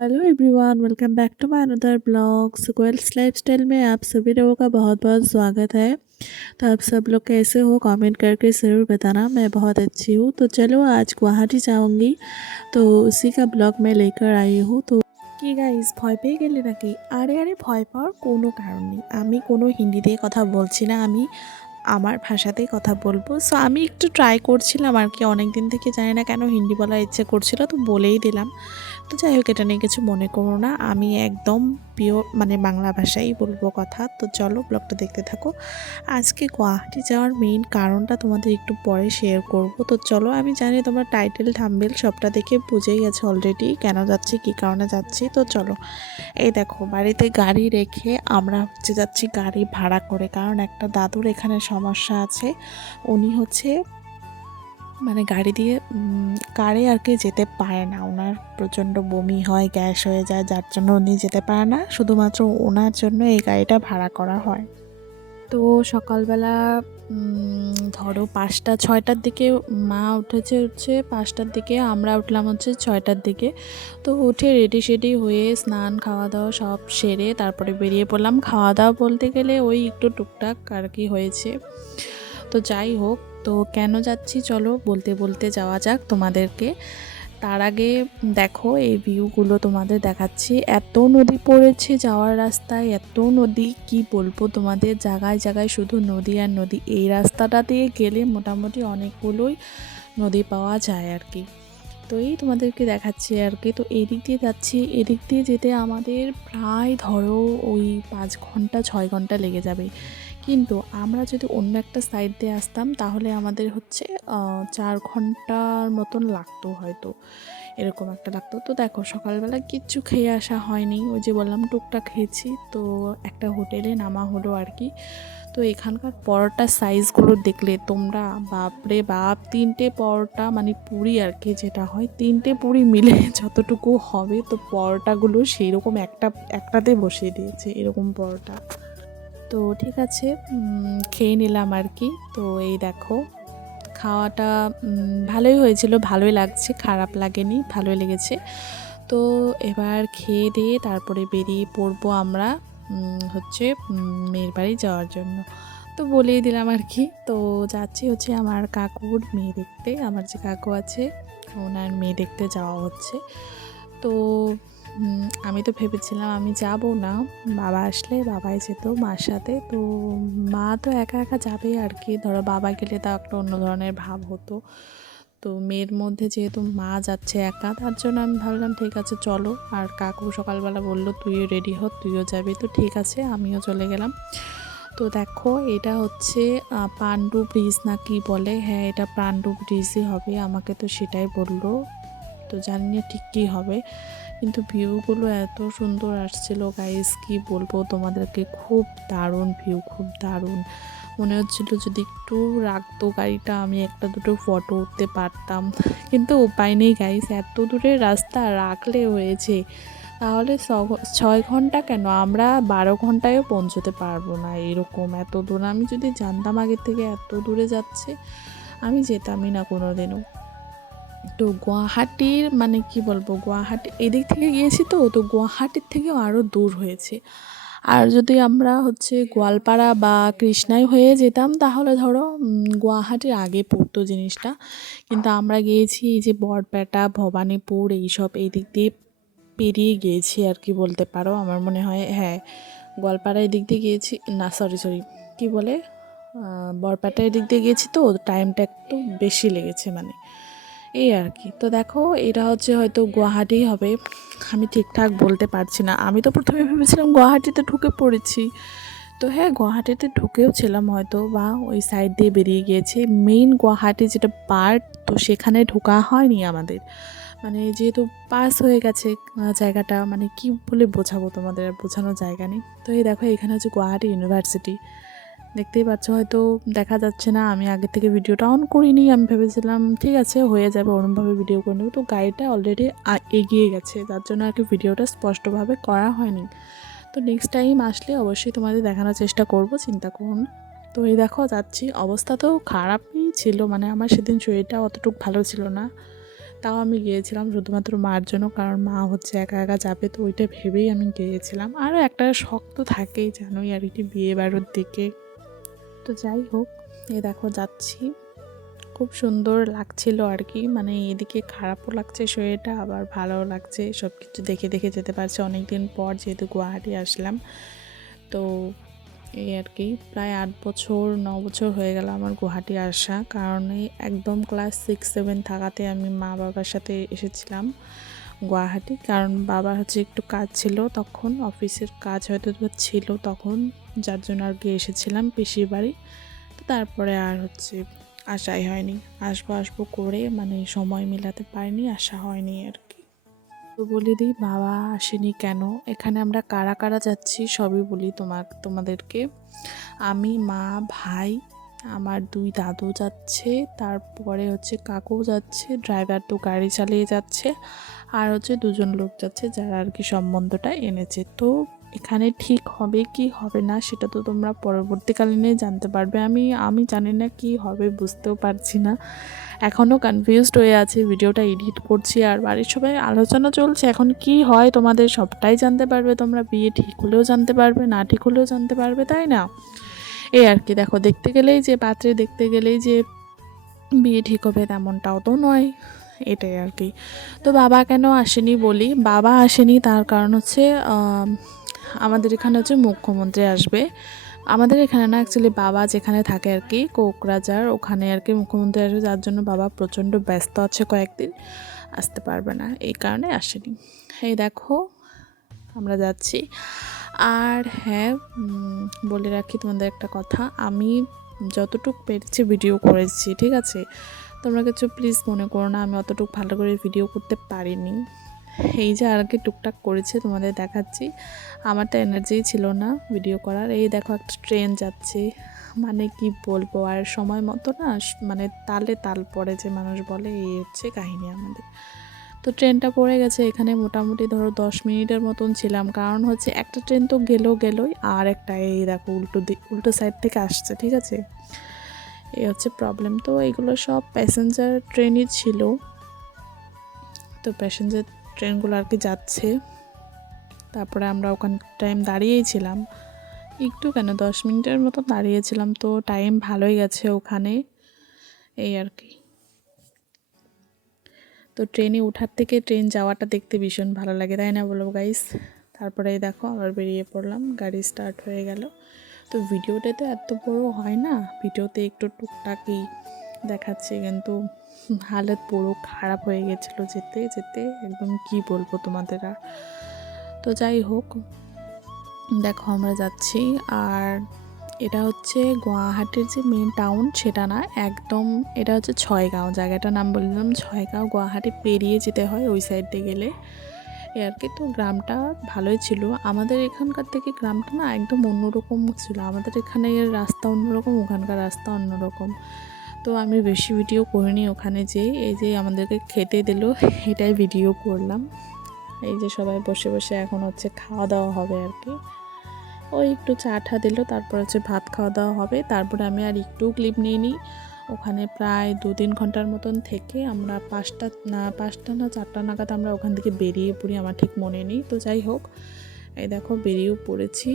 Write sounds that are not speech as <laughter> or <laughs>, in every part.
hello everyone welcome back to my another blog सुक्वेल्स lifestyle में आप सभी लोगों का बहुत बहुत स्वागत है तो आप सब लोग कैसे हो कमेंट करके ज़रूर बताना मैं बहुत अच्छी हूँ तो चलो आज गुवाहाटी जाऊँगी तो उसी का ब्लॉग मैं लेकर आई हूँ তো কি গাইস ভয় পেয়ে গেলে নাকি আরে আরে ভয় পাওয়ার কোনো কারণ নেই আমি কোনো হিন্দি দিয়ে কথা বলছি না আমি আমার ভাষাতেই কথা বলবো সো আমি একটু ট্রাই করছিলাম আর কি অনেক দিন থেকে জানি না কেন হিন্দি বলার ইচ্ছে করছিল তো বলেই দিলাম তো যাই হোক, এটা নিয়ে কিছু মনে করো না। আমি একদম পিওর মানে বাংলা ভাষাই বলব কথা। তো চলো ব্লগটা দেখতে থাকো। আজকে গুয়াহাটি যাওয়ার মেইন কারণটা তোমাদের একটু পরে শেয়ার করব। তো চলো, আমি জানি তোমরা টাইটেল থাম্বেল সবটা দেখে বুঝেই গেছো অলরেডি কেন যাচ্ছি, কী কারণে যাচ্ছি। তো চলো, এই দেখো, বাড়িতে গাড়ি রেখে আমরা হচ্ছে যাচ্ছি গাড়ি ভাড়া করে। কারণ একটা দাদুর এখানে সমস্যা আছে। উনি হচ্ছে মানে গাড়ি দিয়ে কারে আর কি যেতে পারে না। ওনার প্রচণ্ড বমি হয়, গ্যাস হয়ে যায়, যার জন্য উনি যেতে পারে না। শুধুমাত্র ওনার জন্য এই গাড়িটা ভাড়া করা হয়। তো সকালবেলা ধরো পাঁচটা, ছয়টার দিকে মা উঠেছে হচ্ছে, পাঁচটার দিকে আমরা উঠলাম হচ্ছে ছয়টার দিকে। তো উঠে রেডি সেডি হয়ে স্নান খাওয়া দাওয়া সব সেরে তারপরে বেরিয়ে পড়লাম। খাওয়া দাওয়া বলতে গেলে ওই একটু টুকটাক আর কি হয়েছে। তো যাই হোক তো কেন যাচ্ছি চলো বলতে বলতে যাওয়া যাক তোমাদেরকে। তার আগে দেখো এই ভিউগুলো তোমাদের দেখাচ্ছি। এত নদী পড়েছে যাওয়ার রাস্তায়, এত নদী, কি বলব তোমাদের? জায়গায় জায়গায় শুধু নদী আর নদী। এই রাস্তাটা দিয়ে গেলে মোটামুটি অনেকগুলোই নদী পাওয়া যায় আর কি। তো এই তোমাদেরকে দেখাচ্ছি আর কি। তো এদিক দিয়ে যাচ্ছি। এদিক দিয়ে যেতে আমাদের প্রায় ধরো ওই পাঁচ ঘণ্টা, ছয় ঘণ্টা লেগে যাবে। কিন্তু আমরা যদি অন্য একটা সাইড দিয়ে আসতাম, তাহলে আমাদের হচ্ছে চার ঘণ্টার মতন লাগতো হয়তো। এরকম একটা লাগতো। তো দেখো, সকালবেলা কিচ্ছু খেয়ে আসা হয়নি। ওই যে বললাম, টুকটাক খেয়েছি। তো একটা হোটেলে নামা হলো আর কি। তো এখানকার পরোটার সাইজগুলো দেখলে তোমরা, বাপরে বাপ, তিনটে পরোটা মানে পুরি আর কি যেটা হয়, তিনটে পুরি মিলে <laughs> যতটুকু হবে, তো পরোটাগুলো সেই রকম একটা, একটাতে বসিয়ে দিয়েছে, এরকম পরোটা। তো ঠিক আছে খেয়ে নিলাম আর কি। তো এই দেখো, খাওয়াটা ভালোই হয়েছিল, ভালোই লাগছে, খারাপ লাগেনি, ভালোই লেগেছে। তো এবার খেয়ে দিয়ে তারপরে বেরিয়ে পড়ব আমরা হচ্ছে মেয়ের বাড়ি যাওয়ার জন্য। তো বলেই দিলাম আর কি, তো যাচ্ছি হচ্ছে আমার কাকুর মেয়ে দেখতে, আমার যে কাকু আছে, ওনার মেয়ে দেখতে যাওয়া হচ্ছে। তো আমি তো ভেবেছিলাম আমি যাব না। বাবা আসলে বাবাই যেত মার সাথে। তো মা তো একা একা যাবে আর কি। ধরো বাবা গেলে তাও একটা অন্য ধরনের ভাব হতো। তো মেয়ের মধ্যে যেহেতু মা যাচ্ছে একা, তার জন্য আমি ভাবলাম, ঠিক আছে, চলো। আর কাকু সকালবেলা বলল, তুইও রেডি হ, তুইও যাবি। তো ঠিক আছে, আমিও চলে গেলাম। তো দেখো, এটা হচ্ছে পাণ্ডু ব্রিজ না কি বলে? হ্যাঁ এটা পাণ্ডু ব্রিজই হবে, আমাকে তো সেটাই বলল। তো জানি না ঠিক কী হবে। কিন্তু ভিউগুলো এত সুন্দর আসছিল গাইস কি বলব তোমাদেরকে? খুব দারুণ ভিউ খুব দারুণ। মনে হচ্ছিল যদি একটু রাখতো গাড়িটা, আমি একটা দুটো ফটো উঠতে পারতাম। কিন্তু উপায় নেই গাইস এত দূরের রাস্তা রাখলে হয়েছে। তাহলে ছয় ঘণ্টা কেন? আমরা বারো ঘন্টায়ও পৌঁছতে পারব না এরকম। এত দূর আমি যদি জানতাম আগের থেকে এত দূরে যাচ্ছে, আমি যেতামই না কোনো দিনও তো গুয়াহাটির মানে কি বলব? গুয়াহাটি এদিক থেকে গিয়েছি তো তো গুয়াহাটির থেকেও আরও দূর হয়েছে। আর যদি আমরা হচ্ছে গোয়ালপাড়া বা কৃষ্ণায় হয়ে যেতাম, তাহলে ধরো গুয়াহাটির আগে পড়তো জিনিসটা। কিন্তু আমরা গিয়েছি এই যে বরপেটা ভবানীপুর, এইসব এই দিক দিয়ে পেরিয়ে গিয়েছি আর কি বলতে পারো আমার মনে হয়। হ্যাঁ গোয়ালপাড়া এই দিক দিয়ে গিয়েছি, না সরি সরি কি বলে? বরপেটা এদিক দিয়ে গিয়েছি তো টাইমটা একটু বেশি লেগেছে মানে। এই আর কি। তো দেখো, এটা হচ্ছে হয়তো গুয়াহাটি হবে। আমি ঠিকঠাক বলতে পারছি না। আমি তো প্রথমে ভেবেছিলাম গুয়াহাটিতে ঢুকে পড়েছি। তো হ্যাঁ গুয়াহাটিতে ঢুকেও ছিলাম হয়তো বা ওই সাইড দিয়ে বেরিয়ে গিয়েছে। মেইন গুয়াহাটি যেটা পার্ট তো সেখানে ঢোকা হয়নি আমাদের। মানে যেহেতু পাস হয়ে গেছে জায়গাটা মানে কি বলে বোঝাবো তোমাদের? বোঝানোর জায়গা নেই। তো এই দেখো, এখানে হচ্ছে গুয়াহাটি ইউনিভার্সিটি দেখতেই পাচ্ছ, হয়তো দেখা যাচ্ছে না। আমি আগে থেকে ভিডিওটা অন করিনি, আমি ভেবেছিলাম ঠিক আছে, হয়ে যাবে, ওরমভাবে ভিডিও করে নেব। তো গাড়িটা অলরেডি এগিয়ে গেছে, তার জন্য আর কি ভিডিওটা স্পষ্টভাবে করা হয়নি। তো নেক্সট টাইম আসলে অবশ্যই তোমাদের দেখানোর চেষ্টা করব, চিন্তা করো না। তো এই দেখো, যাচ্ছি। অবস্থা তো খারাপই ছিল মানে আমার সেদিন শরীরটা অতটুকু ভালো ছিল না। তাও আমি গিয়েছিলাম শুধুমাত্র মার জন্য, কারণ মা হচ্ছে একা একা যাবে, তো ওইটা ভেবেই আমি গিয়েছিলাম। আরও একটা শখ তো থাকেই, জানোই আর কি, বিয়ে বাড়ির দিকে। তো যাই হোক এ দেখো যাচ্ছি। খুব সুন্দর লাগছিল আর কি মানে এদিকে খারাপও লাগছে শরীরটা, আবার ভালোও লাগছে সব কিছু দেখে দেখে যেতে পারছে। অনেক দিন পর যেহেতু গুয়াহাটি আসলাম, তো এই আর কি, প্রায় আট বছর, ন বছর হয়ে গেল আমার গুয়াহাটি আসা, কারণ একদম ক্লাস সিক্স সেভেন থাকাতে আমি মা বাবার সাথে এসেছিলাম। গুয়াহাটি, কারণ বাবার হচ্ছে একটু কাজ ছিল তখন, অফিসের কাজ হয়তো ছিল তখন, যার জন্য আর কি এসেছিলাম পিসির বাড়ি। তো তারপরে আর হচ্ছে আসাই হয়নি। আসব আসব করে মানে সময় মেলাতে পারিনি আসা হয়নি আর কি। তো বলে দিই, বাবা আসেনি কেন? এখানে আমরা কারা কারা যাচ্ছি সবই বলি তোমার তোমাদেরকে। আমি, মা, ভাই আমার দুই দাদু যাচ্ছে, তারপরে হচ্ছে কাকু যাচ্ছে ড্রাইভার তো গাড়ি চালিয়ে যাচ্ছে, আর হচ্ছে দুজন লোক যাচ্ছে যারা আর কি সম্বন্ধটা এনেছে। তো এখানে ঠিক হবে কি হবে না সেটা তো তোমরা পরবর্তীকালীনে জানতে পারবে। আমি আমি জানি না কি হবে, বুঝতেও পারছি না। এখনও কনফিউজড হয়ে আছে, ভিডিওটা এডিট করছি, আর বাড়ির সবাই আলোচনা চলছে। এখন কি হয় তোমাদের সবটাই জানতে পারবে তোমরা, বিয়ে ঠিক হলেও জানতে পারবে, না ঠিক হলেও জানতে পারবে, তাই না? এই আর কি, দেখো, দেখতে গেলেই যে, পাত্রে দেখতে গেলেই যে বিয়ে ঠিক হবে তেমনটাও তো নয়, এটাই আর কি। তো বাবা কেন আসেনি বলি? বাবা আসেনি তার কারণ হচ্ছে আমাদের এখানে হচ্ছে মুখ্যমন্ত্রী আসবে। আমাদের এখানে না অ্যাকচুয়ালি বাবা যেখানে থাকে আর কি কোকরাঝার ওখানে আর কি মুখ্যমন্ত্রী আসবে। যার জন্য বাবা প্রচণ্ড ব্যস্ত আছে কয়েকদিন, আসতে পারবে না, এই কারণে আসেনি। এই দেখো, আমরা যাচ্ছি। আর হ্যাঁ বলে রাখি তোমাদের একটা কথা। আমি যতটুকু পেরেছি ভিডিও করেছি, ঠিক আছে? তোমরা কিছু প্লিজ মনে করো না, আমি অতটুকু ভালো করে ভিডিও করতে পারিনি। এই যে আর কি টুকটাক করেছে, তোমাদের দেখাচ্ছি। আমার তো এনার্জিই ছিল না ভিডিও করার। এই দেখো একটা ট্রেন যাচ্ছে। মানে কি বলব, আর সময় মতো না মানে তালে তাল পড়ে যে মানুষ বলে, এই হচ্ছে কাহিনী আমাদের। তো ট্রেনটা পড়ে গেছে এখানে মোটামুটি ধরো দশ মিনিটের মতন ছিলাম। কারণ হচ্ছে একটা ট্রেন তো গেলো গেলোই, আর একটা এই দেখো উল্টো দিক উল্টো সাইড থেকে আসছে, ঠিক আছে? এই হচ্ছে প্রবলেম তো এগুলো সব প্যাসেঞ্জার ট্রেনই ছিল। তো প্যাসেঞ্জার ট্রেনগুলো আর কি যাচ্ছে। তারপরে আমরা ওখান টাইম দাঁড়িয়েই ছিলাম। একটু কেন, দশ মিনিটের মতো দাঁড়িয়েছিলাম, তো টাইম ভালোই গেছে ওখানে। এই আর কি। তো ট্রেনে ওঠার থেকে ট্রেন যাওয়াটা দেখতে ভীষণ ভালো লাগে, তাই না বলো গাইস তারপরে দেখো আবার বেরিয়ে পড়লাম, গাড়ি স্টার্ট হয়ে গেল। তো ভিডিওটা তো এত বড় হয় না ভিডিওতে একটু টুকটাকই দেখাচ্ছে, কিন্তু হালত পুরো খারাপ হয়ে গেছিল যেতে যেতে একদম কি বলব তোমাদের আর। তো যাই হোক, দেখো আমরা যাচ্ছি, আর এটা হচ্ছে গুয়াহাটির যে মেন টাউন সেটা না, একদম এটা হচ্ছে ছয়গাঁও, জায়গাটার নাম বললাম, ছয়গাঁও, গুয়াহাটি পেরিয়ে যেতে হয় ওই সাইডে গেলে। এ আর কি, তো গ্রামটা ভালোই ছিল। আমাদের এখানকার থেকে গ্রামটা না একদম অন্যরকম ছিল। আমাদের এখানে রাস্তা অন্যরকম, ওখানকার রাস্তা অন্যরকম। তো আমি বেশি ভিডিও করিনি ওখানে যে এই যে আমাদেরকে খেতে দিল, এটাই ভিডিও করলাম। এই যে সবাই বসে বসে এখন হচ্ছে খাওয়া দাওয়া হবে আর কি। ওই একটু চা ঠা দিল, তারপর হচ্ছে ভাত খাওয়া দাওয়া হবে। তারপরে আমি আর একটু ক্লিপ নিয়ে নিই। ওখানে প্রায় দু তিন ঘণ্টার মতন থেকে আমরা পাঁচটা না পাঁচটা না চারটা নাগাদ আমরা ওখান থেকে বেরিয়ে পড়ি আমার ঠিক মনে নেই। তো যাই হোক, এই দেখো বেরিয়েও পড়েছি।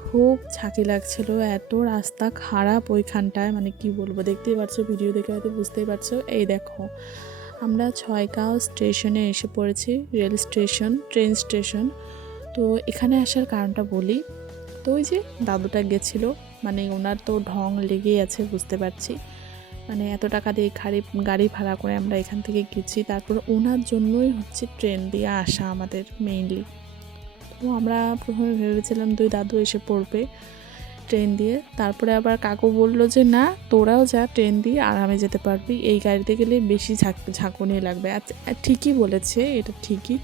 খুব ছাকি লাগছিল, এত রাস্তা খারাপ ওইখানটায় মানে কি বলব, দেখতেই পাচ্ছ, ভিডিও দেখে হয়তো বুঝতেই পারছ। এই দেখো, আমরা ছয়গাঁও স্টেশনে এসে পড়েছি, রেল স্টেশন, ট্রেন স্টেশন। তো এখানে আসার কারণটা বলি তো ওই যে দাদুটা গেছিল মানে ওনার তো ঢং লেগেই আছে, বুঝতে পারছি। মানে এত টাকা দিয়ে গাড়ি গাড়ি ভাড়া করে আমরা এখান থেকে গেছি, তারপর ওনার জন্যই হচ্ছে ট্রেন দিয়ে আসা আমাদের মেইনলি তো আমরা প্রথমে ভেবেছিলাম দুই দাদু এসে পড়বে ট্রেন দিয়ে, তারপরে আবার কাকু বলল যে, না, তোরাও যা ট্রেন দিয়ে আরামে যেতে পারবি, এই গাড়িতে গেলে বেশি ঝাঁক ঝাঁকুনি লাগবে। আচ্ছা ঠিকই বলেছে, এটা ঠিকই।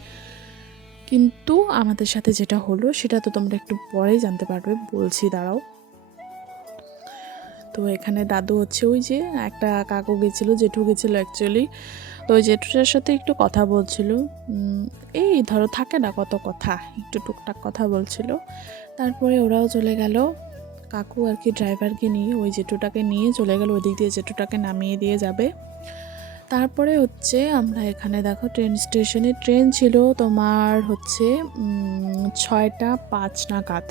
কিন্তু আমাদের সাথে যেটা হলো, সেটা তো তোমরা একটু পরেই জানতে পারবে। বলছি, দাঁড়াও। তো এখানে দাদু হচ্ছে ওই যে, একটা কাকু গেছিল, জেঠু গেছিল অ্যাকচুয়ালি তো ওই জেঠুটার সাথে একটু কথা বলছিল। এই ধরো, থাকে না কত কথা, একটু টুকটাক কথা বলছিল। তারপরে ওরাও চলে গেল। কাকু আর কি ড্রাইভারকে নিয়ে, ওই জেঠুটাকে নিয়ে চলে গেল। ওই দিক দিয়ে জেঠুটাকে নামিয়ে দিয়ে যাবে। তারপরে হচ্ছে আমরা এখানে দেখো ট্রেন স্টেশনে ট্রেন ছিল তোমার হচ্ছে ছয়টা পাঁচ নাগাদ।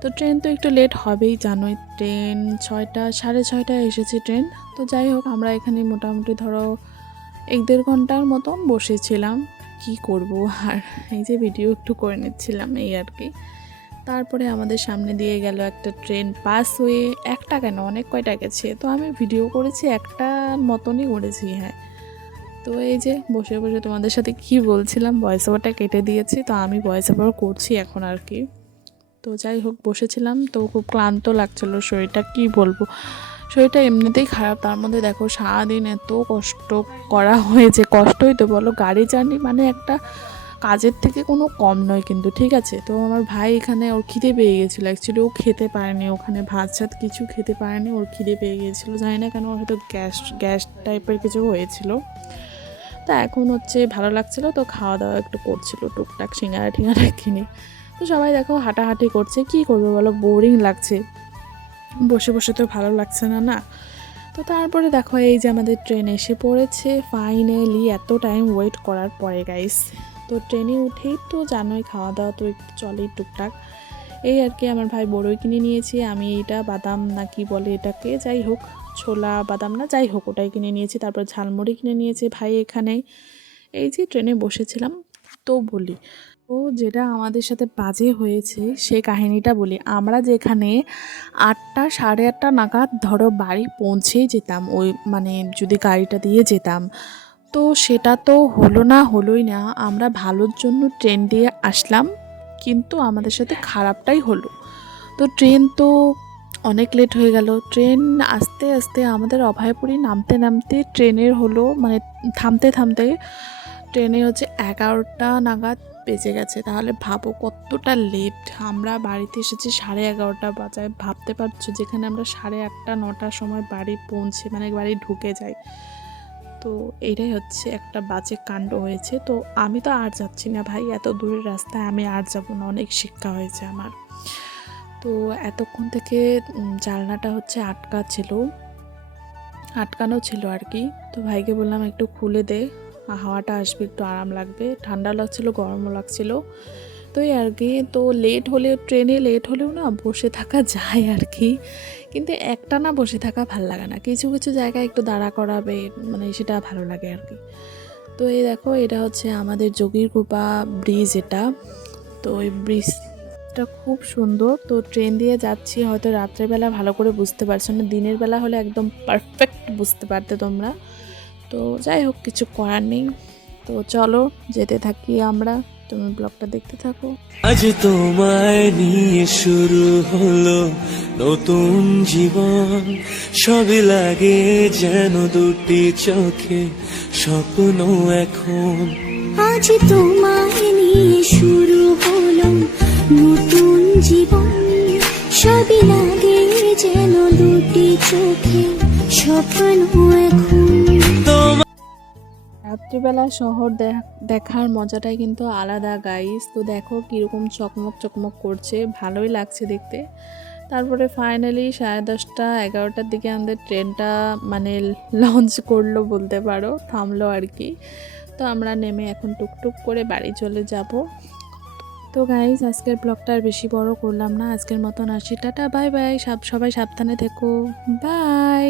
তো ট্রেন তো একটু লেট হবেই, জানোই ট্রেন ছয়টা, সাড়ে ছয়টায় এসেছে ট্রেন তো যাই হোক, আমরা এখানে মোটামুটি ধরো এক দেড় ঘণ্টার মতন বসেছিলাম। কি করব? আর এই যে ভিডিও একটু করে নিচ্ছিলাম এই আর কি। তারপরে আমাদের সামনে দিয়ে গেল একটা ট্রেন পাস হয়ে একটা কেন? অনেক কয়টা গেছে? তো আমি ভিডিও করেছি, একটা মতনই করেছি হ্যাঁ। তো এই যে বসে বসে তোমাদের সাথে কি বলছিলাম? ভয়েস ওভারটা কেটে দিয়েছি, তো আমি ভয়েস ওভার করছি এখন আর কি। তো যাই হোক, বসেছিলাম, তো খুব ক্লান্ত লাগছিল শরীরটা, কি বলব? শরীরটা এমনিতেই খারাপ, তার মধ্যে দেখো সারাদিন এত কষ্ট করা হয়েছে, কষ্টই তো বলো, গাড়ি জার্নি মানে একটা কাজের থেকে কোনো কম নয় কিন্তু, ঠিক আছে? তো আমার ভাই এখানে ওর খিদে পেয়ে গেছিল। অ্যাকচুয়ালি ও খেতে পারেনি। ওখানে ভাত সাত কিছু খেতে পারেনি। ওর খিদে পেয়ে গিয়েছিল জানি না কেন হয়তো গ্যাস গ্যাস টাইপের কিছু হয়েছিল। তা এখন হচ্ছে ভালো লাগছিল তো খাওয়া দাওয়া একটু করছিল। টুকটাক সিঙ্গারা টিঙ্গারা কিনে। তো সবাই দেখো হাঁটাহাঁটি করছে। কি করবে বলো? বোরিং লাগছে। বসে বসে তো ভালো লাগছে না না? তো তারপরে দেখো এই যে আমাদের ট্রেন এসে পড়েছে। ফাইনালি এত টাইম ওয়েট করার পরে গাইস তো ট্রেনে উঠেই তো জানোই খাওয়া দাওয়া তো একটু চলেই টুকটাক। এই আর কি আমার ভাই বড়ই কিনে নিয়েছি, আমি এটা বাদাম না কি বলে এটাকে, যাই হোক, ছোলা, বাদাম না, যাই হোক, ওটাই কিনে নিয়েছি, তারপর ঝালমুড়ি কিনে নিয়েছি ভাই এখানে এই যে ট্রেনে বসেছিলাম, তো বলি, ও যেটা আমাদের সাথে বাজে হয়েছে, সে কাহিনীটা বলি, আমরা যেখানে আটটা, সাড়ে আটটা নাগাদ ধরো বাড়ি পৌঁছে যেতাম, ওই মানে যদি গাড়িটা দিয়ে যেতাম তো সেটা তো হলো না, হলোই না। আমরা ভালোর জন্য ট্রেন দিয়ে আসলাম, কিন্তু আমাদের সাথে খারাপটাই হলো। তো ট্রেন তো অনেক লেট হয়ে গেল। ট্রেন আস্তে আস্তে আমাদের অভয়পুরি নামতে নামতে ট্রেনের হলো মানে থামতে থামতে ট্রেনে হচ্ছে এগারোটা নাগাদ বেজে গেছে। তাহলে ভাবো কতটা লেট আমরা বাড়িতে এসেছি সাড়ে এগারোটা বাজায়। ভাবতে পারছ যেখানে আমরা সাড়ে আটটা, নটার সময় বাড়ি পৌঁছে মানে বাড়ি ঢুকে যাই। তো এটাই হচ্ছে একটা বাজে কাণ্ড হয়েছে। তো আমি তো আর যাচ্ছি না ভাই, এত দূরের রাস্তায় আমি আর যাব না, অনেক শিক্ষা হয়েছে আমার। তো এতক্ষণ থেকে জানলাটা হচ্ছে আটকা ছিল আটকানো ছিল আর কি। তো ভাইকে বললাম, একটু খুলে দে, হাওয়াটা আসবে, একটু আরাম লাগবে। ঠান্ডা লাগছিল, গরমও লাগছিল। তো আর কি, তো লেট হলেও ট্রেনে লেট হলেও না, বসে থাকা যায় আর কি। কিন্তু একটা না বসে থাকা ভালো লাগে না। কিছু কিছু জায়গায় একটু দাঁড়া করাবে মানে সেটা ভালো লাগে আর কি। তো এই দেখো, এটা হচ্ছে আমাদের যোগীর কৃপা ব্রিজ এটা। তো ওই ব্রিজটা খুব সুন্দর। তো ট্রেন দিয়ে যাচ্ছি, হয়তো রাত্রেবেলা ভালো করে বুঝতে পারছ না। দিনের বেলা হলে একদম পারফেক্ট বুঝতে পারতে তোমরা। তো যাই হোক, কিছু করার নেই। তো চলো, যেতে থাকি আমরা। তুমি ব্লগটা দেখতে থাকো। আজ তোমায় নিয়ে শুরু হলো। নতুন জীবন সবই লাগে যেন দুটি চোখে স্বপ্ন এখন। আজ তোমায় নিয়ে শুরু হলো নতুন জীবন সবই লাগে যেন দুটি চোখে স্বপ্ন এখন। তোমার রাত্রিবেলা শহর দেখ- দেখার মজাটাই কিন্তু আলাদা গাইস তো দেখো কীরকম চকমক চকমক করছে ভালোই লাগছে দেখতে। তারপরে ফাইনালি সাড়ে দশটা, এগারোটার দিকে আমাদের ট্রেনটা মানে লঞ্চ করল বলতে পারো, থামলো আর কি। তো আমরা নেমে এখন টুকটুক করে বাড়ি চলে যাব। তো গাইজ আজকের ব্লগটা আর বেশি বড় করলাম না। আজকের মতন আসি। টাটা বাই বাই সব সবাই সাবধানে থেকো। বাই